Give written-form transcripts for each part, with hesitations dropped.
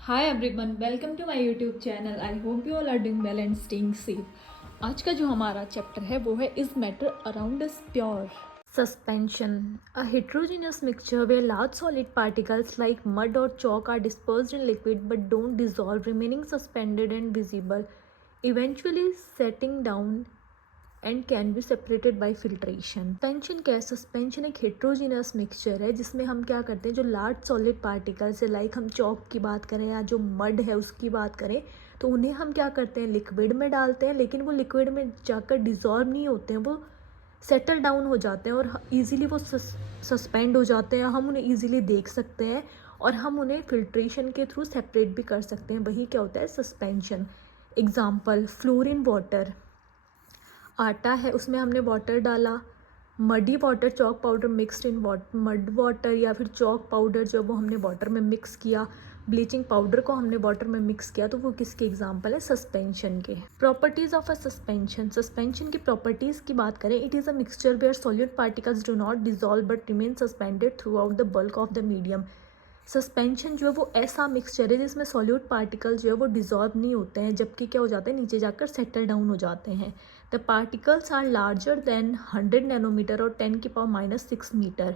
Hi everyone, welcome to my YouTube channel. I hope you all are doing well and staying safe. आज का जो हमारा chapter है वो है is matter around us pure. Suspension, a heterogeneous mixture where large solid particles like mud or chalk are dispersed in liquid but don't dissolve, remaining suspended and visible, eventually setting down and can be separated by filtration. Suspension क्या है? Suspension एक heterogeneous mixture है जिसमें हम क्या करते हैं, जो लार्ज सॉलिड पार्टिकल्स है, लाइक हम चॉक की बात करें या जो मड है उसकी बात करें, तो उन्हें हम क्या करते हैं, लिक्विड में डालते हैं, लेकिन वो लिक्विड में जाकर डिज़ोल्व नहीं होते हैं, वो सेटल डाउन हो जाते हैं और ईज़िली वो सस्पेंड हो जाते हैं। हम उन्हें ईज़िली देख सकते हैं और हम उन्हें फिल्ट्रेशन के थ्रू सेपरेट भी कर सकते हैं। वही क्या होता है, सस्पेंशन। एग्जाम्पल, फ्लोरिन वाटर, आटा है उसमें हमने वाटर डाला, muddy water, chalk powder mixed in mud water, या फिर चॉक पाउडर जो वो हमने वाटर में मिक्स किया, ब्लीचिंग पाउडर को हमने वाटर में मिक्स किया, तो वो किसके एग्जाम्पल है, सस्पेंशन के। Properties of a suspension, suspension की प्रॉपर्टीज की बात करें, it is a mixture where solid particles do not dissolve but remain suspended throughout the bulk of the medium. Suspension जो है वो ऐसा मिक्सचर है जिसमें सॉल्यूट पार्टिकल्स जो है वो डिजॉल्व नहीं होते हैं, जबकि क्या हो जाता है, नीचे जाकर सेटल डाउन हो जाते हैं। The particles are larger than 100 nanometre और 10⁻⁻⁶ मीटर।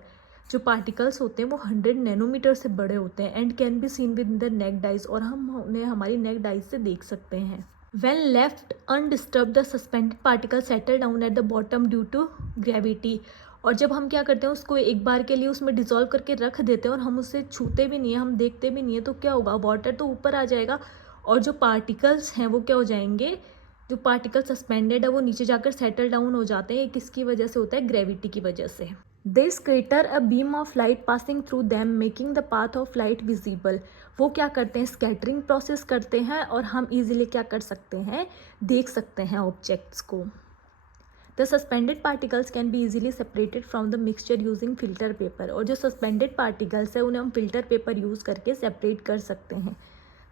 जो पार्टिकल्स होते हैं वो 100 नैनोमीटर से बड़े होते हैं and can be seen with in the necked eyes, और हम उन्हें हमारी नेक्ड आइज से देख सकते हैं। When left undisturbed, the suspended particles settle down at the bottom due to gravity। और जब हम क्या करते हैं, उसको एक बार के लिए उसमें डिज़ोल्व करके रख देते हैं और हम उसे छूते भी नहीं है, हम देखते भी नहीं है, तो क्या होगा, वाटर तो ऊपर आ जाएगा और जो पार्टिकल्स हैं वो क्या हो जाएंगे, जो पार्टिकल सस्पेंडेड है वो नीचे जाकर सेटल डाउन हो जाते हैं। ये किसकी वजह से होता है, ग्रेविटी की वजह से। They scatter a beam of light passing through them making the path of light visible. वो क्या करते हैं, स्कैटरिंग प्रोसेस करते हैं और हम इजीली क्या कर सकते हैं, देख सकते हैं ऑब्जेक्ट्स को। The suspended particles can be easily separated from the mixture using filter paper. और जो सस्पेंडेड पार्टिकल्स है उन्हें हम फिल्टर पेपर यूज़ करके सेपरेट कर सकते हैं।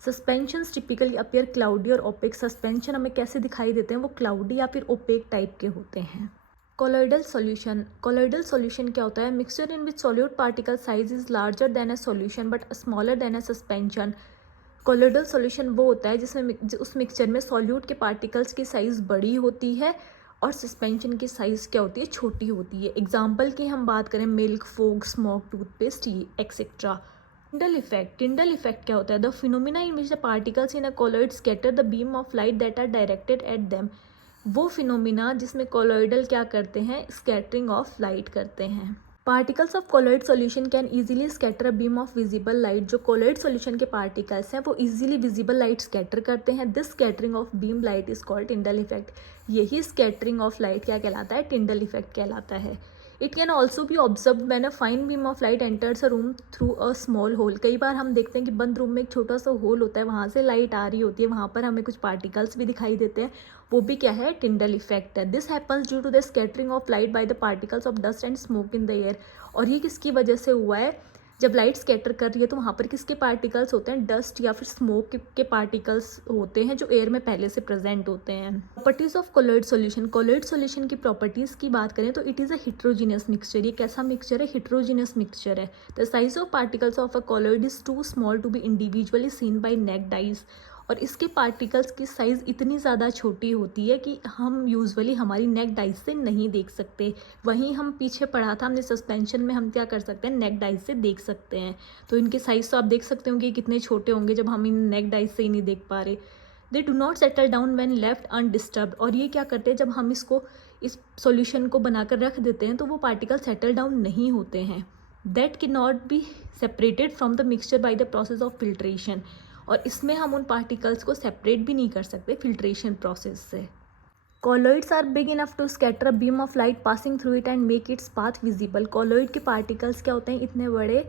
सस्पेंशंस टिपिकली अपीयर क्लाउडी और ओपेक। सस्पेंशन हमें कैसे दिखाई देते हैं, वो क्लाउडी या फिर ओपेक टाइप के होते हैं। कोलोइडल सॉल्यूशन, कोलोइडल सॉल्यूशन क्या होता है, mixture in which solute particle size is larger than a solution but smaller than a suspension. Colloidal solution वो होता है जिसमें उस मिक्सचर में सॉल्यूट के पार्टिकल्स की साइज़ बड़ी होती है और सस्पेंशन की साइज़ क्या होती है, छोटी होती है। एग्जाम्पल की हम बात करें, milk, fog, smoke, toothpaste, etcetera. Tyndall effect, Tyndall effect क्या होता है, the phenomena in which the particles in a colloid scatter the beam of light that are directed at them. वो फिनोमिना जिसमें कोलोइडल क्या करते हैं, स्कैटरिंग ऑफ लाइट करते हैं। Particles of colloid solution can easily scatter a beam of visible light. जो colloid solution के particles हैं वो इजीली विजिबल लाइट स्कैटर करते हैं। This scattering of beam light is called Tyndall effect. यही scattering of light क्या कहलाता है, टिंडल इफेक्ट कहलाता है। It can also be observe when a fine beam of light enters a room through a small hole. कई बार हम देखते हैं कि बंद रूम में एक छोटा सा होल होता है, वहाँ से लाइट आ रही होती है, वहाँ पर हमें कुछ पार्टिकल्स भी दिखाई देते हैं, वो भी क्या है, टिंडल इफेक्ट है। This happens due to the scattering of light by the particles of dust and smoke in the air. और ये किसकी वजह से हुआ है, जब लाइट स्कैटर कर रही है तो वहाँ पर किसके पार्टिकल्स होते हैं, डस्ट या फिर स्मोक के पार्टिकल्स होते हैं जो एयर में पहले से प्रेजेंट होते हैं। Properties of colloid solution, colloid solution की प्रॉपर्टीज़ की बात करें तो it is a heterogeneous mixture. ये कैसा मिक्सचर है, हिट्रोजीनियस मिक्सचर है। The size of particles of a colloid is too small to be individually seen by naked eyes. और इसके पार्टिकल्स की साइज़ इतनी ज़्यादा छोटी होती है कि हम यूजुअली हमारी नेक्ड आइज से नहीं देख सकते। वहीं हम पीछे पढ़ा था हमने, सस्पेंशन में हम क्या कर सकते हैं, नेक्ड आइज से देख सकते हैं। तो इनके साइज़ तो आप देख सकते होंगे कितने छोटे होंगे जब हम इन नेक्ड आइज से ही नहीं देख पा रहे। They do not settle down when left undisturbed. और ये क्या करते हैं, जब हम इस सॉल्यूशन को बनाकर रख देते हैं तो वो पार्टिकल सेटल डाउन नहीं होते हैं। That can not be separated from the mixture by the process of filtration. और इसमें हम उन पार्टिकल्स को सेपरेट भी नहीं कर सकते फिल्ट्रेशन प्रोसेस से। Colloids are big enough to scatter a beam of light passing through it and make its path visible. Colloid के पार्टिकल्स क्या होते हैं, इतने बड़े,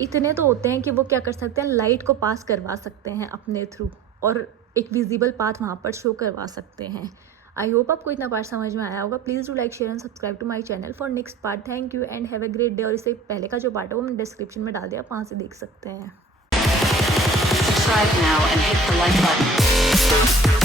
इतने तो होते हैं कि वो क्या कर सकते हैं, लाइट को पास करवा सकते हैं अपने थ्रू और एक विजिबल पाथ वहाँ पर शो करवा सकते हैं। आई होप आपको इतना पार्ट समझ में आया होगा। Please do like, share and subscribe to my channel for next part. Thank you and have a great day. और इससे पहले का जो पार्ट है वो मैंने डिस्क्रिप्शन में डाल दिया, आप वहाँ से देख सकते हैं। Subscribe now and hit the like button.